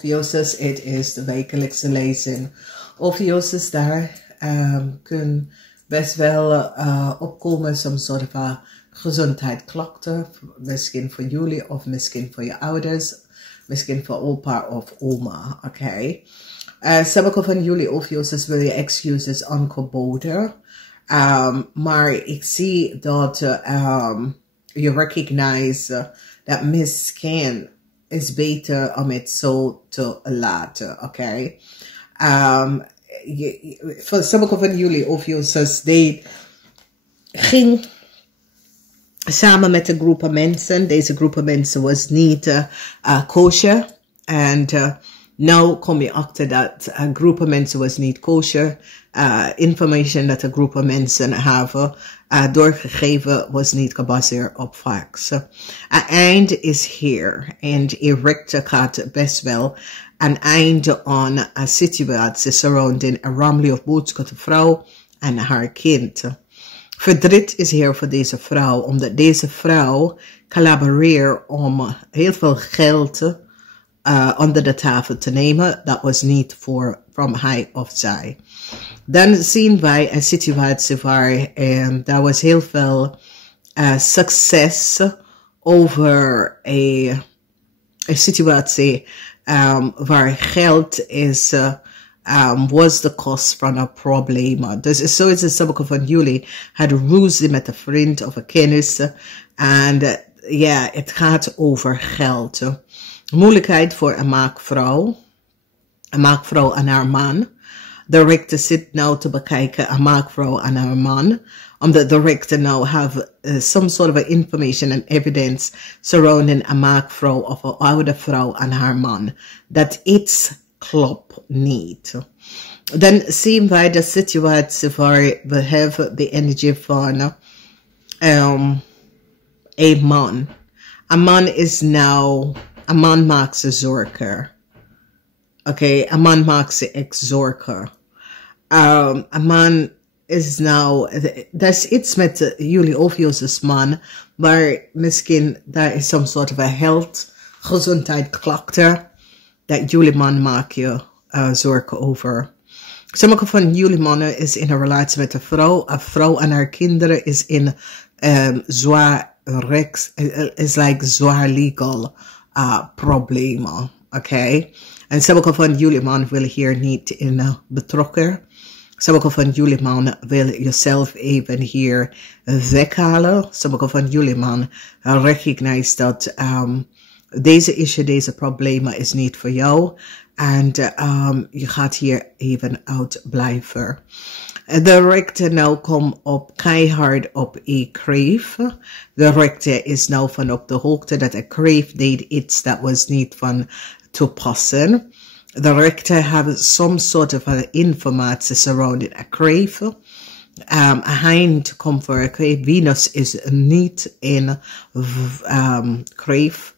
OPHIUCHUS, het is de wekelijkse lezing. OPHIUCHUS, daar kun best wel opkomen some soort van gezondheidsklachten. Misschien voor jullie of misschien voor je ouders. Misschien voor opa of oma, oké? Sommige van jullie OPHIUCHUS wil je excuses aangeboden. Maar ik zie dat je recognize dat misschien is beter om het zo te laten, oké? Voor sommige van jullie OPHIUCHUS, die ging samen met een groep mensen. Deze groep mensen was niet kosher. En nu kom je achter dat een groep mensen was niet kosher. Information dat een groep mensen hebben doorgegeven was niet gebaseerd op facts. Het eind is hier. En Erector gaat best wel een einde aan een situatie surrounding een ramelijk boodschap vrouw en haar kind. Verdriet is hier voor deze vrouw, omdat deze vrouw collaboreert om heel veel geld onder de tafel te nemen. Dat was niet from hij of zij. Dan zien wij een situatie waar daar was heel veel succes over een situatie waar geld is was de kost van een probleem. Dus zo is het sommige van jullie had ruzie met een vriend of een kennis. En ja, het gaat over geld. Moeilijkheid voor een maakvrouw. Een maakvrouw en haar man. De rechter zit nou te bekijken een maakvrouw en haar man. Omdat de rechter nou have some sort of information and evidence surrounding een maakvrouw of een oude vrouw en haar man. Dat iets klopt niet. Dan zien wij de situatie waar we hebben de energie van een man. Een man is nou, een man maakt zich zorgen. Oké, een man maakt zich echt zorgen. Een man is nou, dat is iets met jullie OPHIUCHUS man, maar misschien daar is some soort van health, gezondheidsklachten dat jullie man maakt je zorgen over. Sommige van jullie mannen is in een relatie met een vrouw en haar kinderen is in zwaar rechts, is like zwaar legal problemen, oké? En sommige van jullie mannen willen hier niet in betrokken. Sommige van jullie mannen willen jezelf even hier weghalen. Sommige van jullie mannen recognize dat deze issue, deze problemen is niet voor jou. En je gaat hier even uit blijven. De rechter nou komt op keihard op een kreef. De rechter is nou van op de hoogte dat een kreef deed iets dat was niet van toepassen. De rechter heeft some sort of informatie surrounding a kreef. Eind komt voor een kreef. Venus is niet in kreef.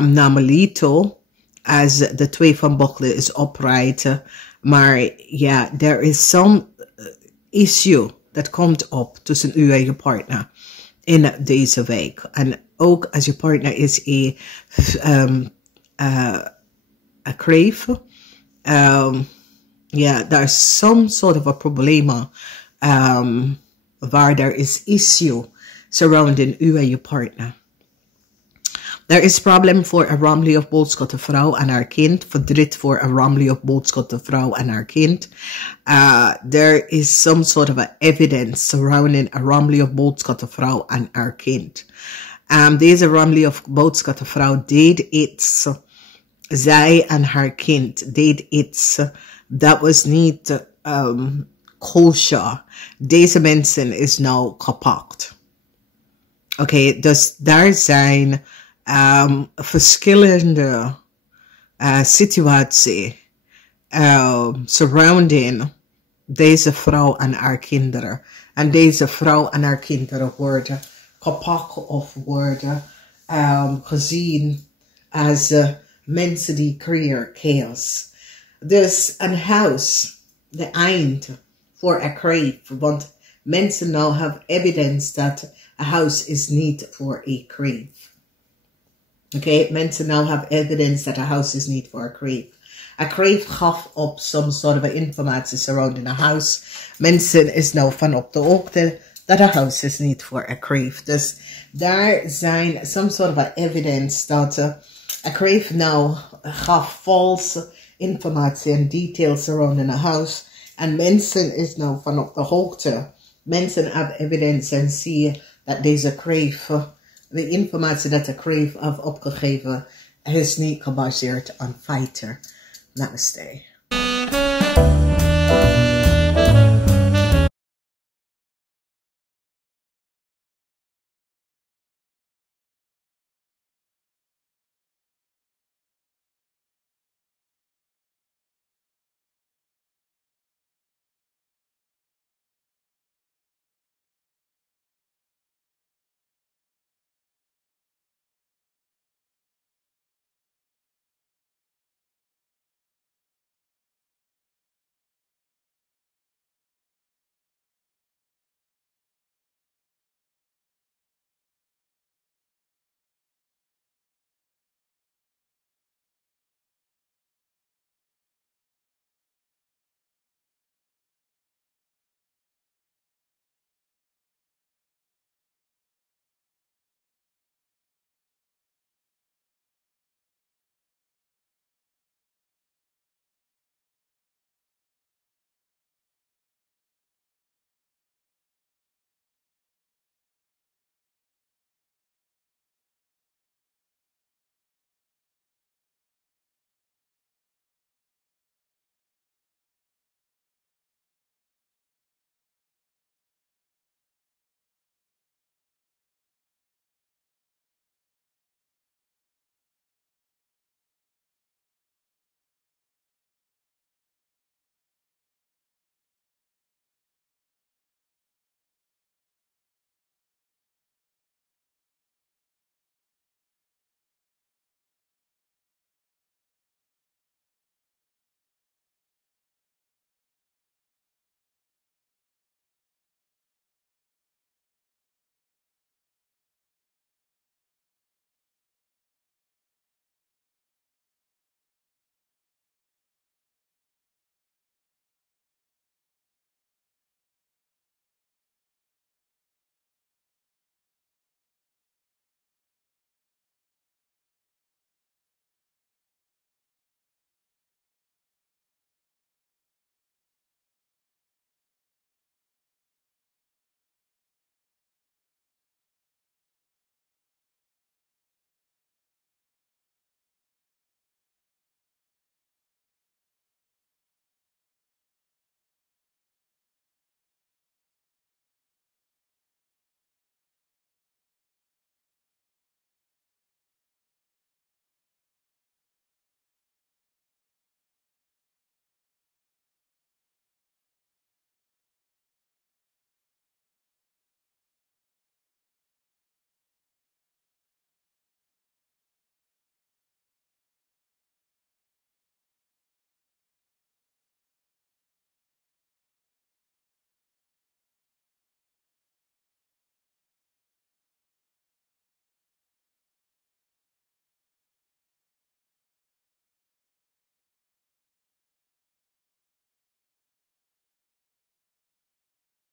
Normalito, als de twee van bokkelen is upright. Maar ja, there is some issue dat komt op tussen u en je partner in deze week. En ook als je partner is een kreef. Ja, there is some sort of a problema waar there is issue surrounding u en je partner. Er is probleem voor een ramlie of boodschatte vrouw en haar kind. Verdriet voor een ramlie of boodschatte vrouw en haar kind. There is some sort of a evidence surrounding een ramlie of boodschatte vrouw en haar kind. Deze ramlie of boodschatte vrouw deed iets. Zij en haar kind deed iets. Dat was niet kosher. Deze mensen is nou gepakt. Oké, dus daar zijn verschillende situaties surrounding deze vrouw en haar kinderen. En deze vrouw en haar kinderen worden gepakt of worden gezien als mensen die creëren chaos. Dus een huis, de eind voor een kreef, want mensen nou hebben evidence dat een huis is niet voor een kreef. Okay, mensen now have evidence that a house is need for a kreef. A kreef gaf op some sort of informatie surrounding a house. Mensen is nou van op de hoogte that a house is need for a kreef. Dus daar zijn some sort of a evidence dat a kreef nou gaf false informatie en details surrounding a house. En mensen is nou van op de hoogte. Mensen have evidence en see dat deze kreef, de informatie dat de kreef heeft opgegeven, is niet gebaseerd op fighter. Namaste.